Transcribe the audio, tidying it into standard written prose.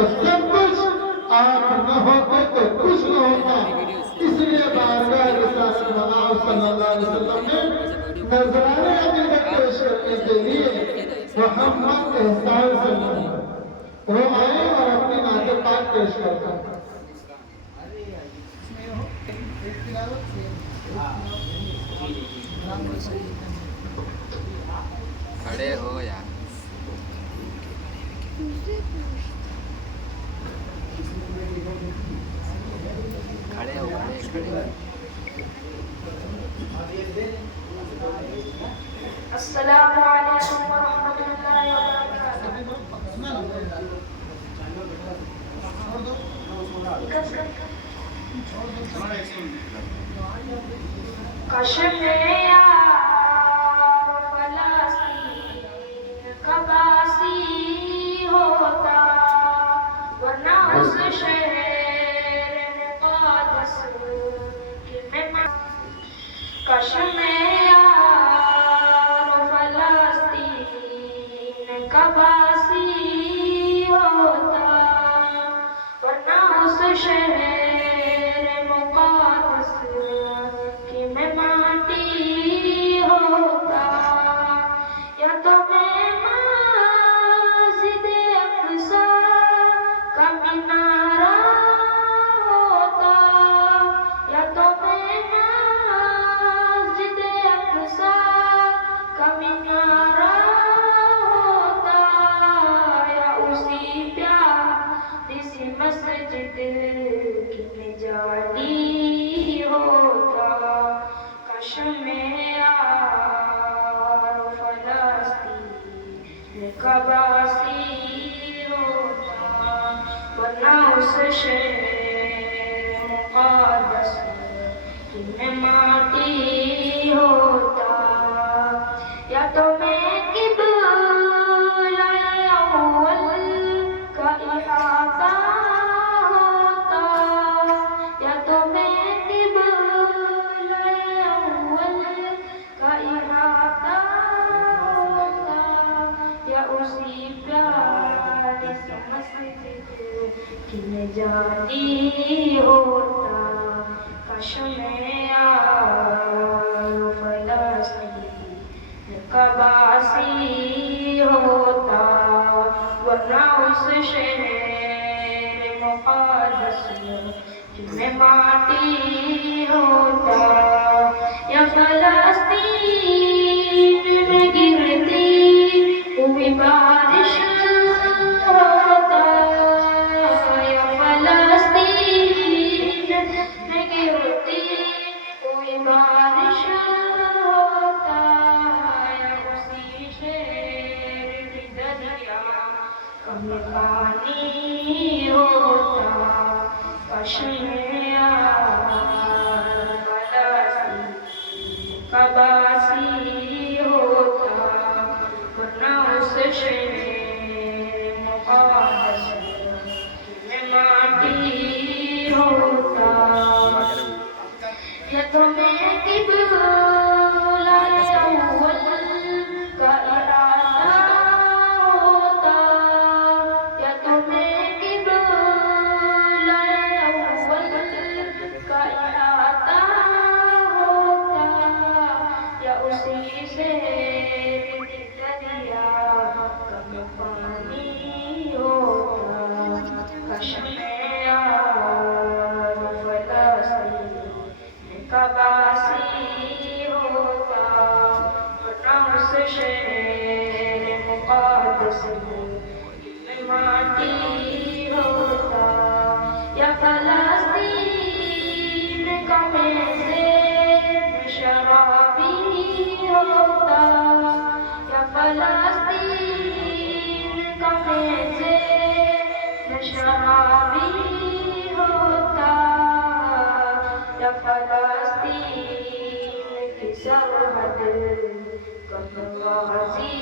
तो सब कुछ, आप न होते तो कुछ न होता। इसलिए बारगाह रिसालत मआब सल्लल्लाहु अलैहि वसल्लम ने नजराने अकीदत पेश करने के लिए मोहम्मद एहसान सल्लल्लाहु वो आए और अपनी नाते पाक पेश करता। खड़े हो यार, खड़े हो, खड़े हो। अस्सलामु अलैकुम व रहमतुल्लाहि व बरकातुहू। कश्मे यार फलस्तीन कबासी होता, वरना उस शहर मुक़द्दस की मैं कश्मे यार फलस्तीन कबासी होता, वरना उस शहर मुक़द्दस की मैं माटी होता। या तो मैं मस्जिद अक़सा का मीनारा होता, या तो मैं मस्जिद अक़सा का मीनारा होता, या उसी प्यारी सी मस्जिद की मैं जाली होता। काश मैं यार फलस्तीन कबासी होता, वरना उस शहर मुक़द्दस की मैं माटी होता। या तो मैं क़िबला अव्वल का इहाता होता, या तो मैं क़िबला अव्वल का इहाता होता, या उसी प्यारी सी मस्जिद की मैं जाली होता। काश मैं यार फलस्तीन कबासी होता, वरना उस शहर मुक़द्दस की मैं माटी होता। या फलस्तीन में गिरती हुई बारिश होता, या फलस्तीन में गिरती हुई बारिश होता, या उसी शहर की दरिया का मैं पानी होता। काश मैं यार फलस्तीन कबासी होता, वरना उस शहर मुक़द्दस की मैं माटी होता। या तो मैं क़िबला अव्वल का इरादा होता, या तो मैं क़िबला अव्वल का इरादा होता, या उसी शहर की दरिया का मैं पानी होता। काश मैं यार फलस्तीन कबासी होता, वरना उस शहर मुक़द्दस की मैं माटी होता। या फलस्तीन का मैं शराबी होता, या फलस्तीन का मैं शराबी होता, या फलस्तीन की सरहद का गाज़ी